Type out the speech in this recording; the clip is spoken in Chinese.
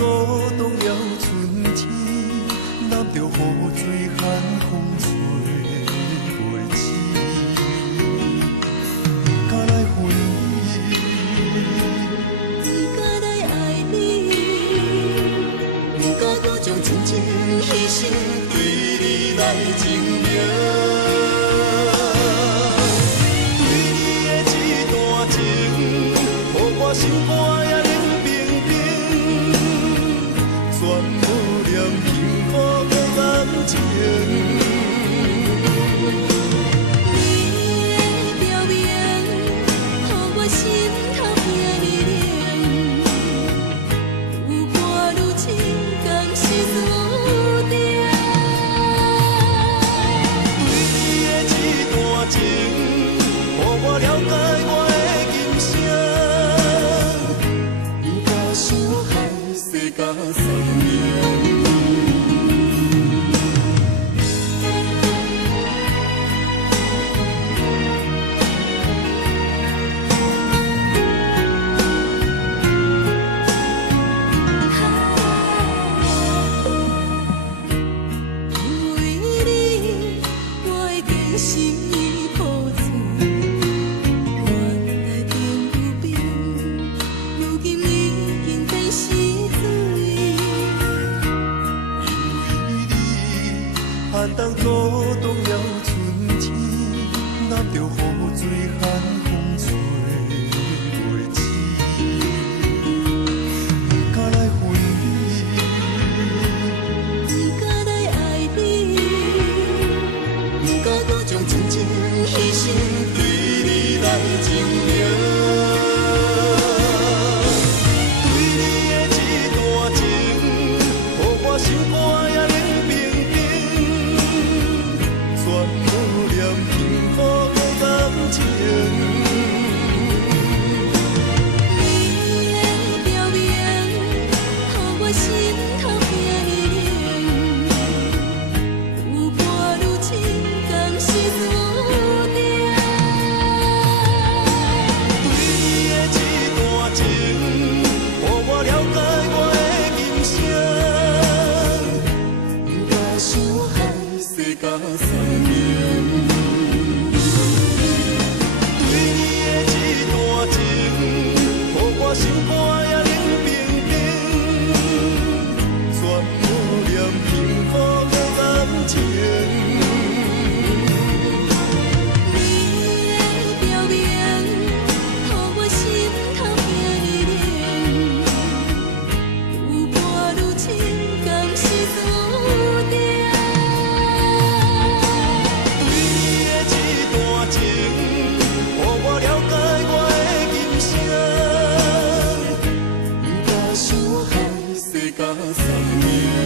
阻挡了春天，揽着雨水寒风吹袂起，敢来分离，敢来爱你，不敢搁将真情牺牲，对你来证明。对你的这段情，予我心肝也冷冰冰，全无念幸福的感情。你的表明，予我心头疼你冷，愈看愈深，甘是注定。对你的这段情，予我了解我的今生，不敢伤害世间善良。为你，我会尽心意付出，原来天有变，如今已经变是水。因为你寒冬阻挡了春天，揽着雨水寒风吹袂起，敢来分离。敢来爱你，不敢搁将真情牺牲，对你来证明。对你的这段情，予我心肝也冷冰冰，全无念幸福的感情。你的表明，予我心头疼你冷，愈看愈深，甘是注定。对你的这段情，予我了解我的今生，不敢伤害世间善良。对你的这段情，予我心肝也冷冰冰，全无念幸福的感情。你的表明，予我心头疼你冷，愈看愈深，甘是注定。对你的这段情，予我了解我的今生，不敢伤害世间善良。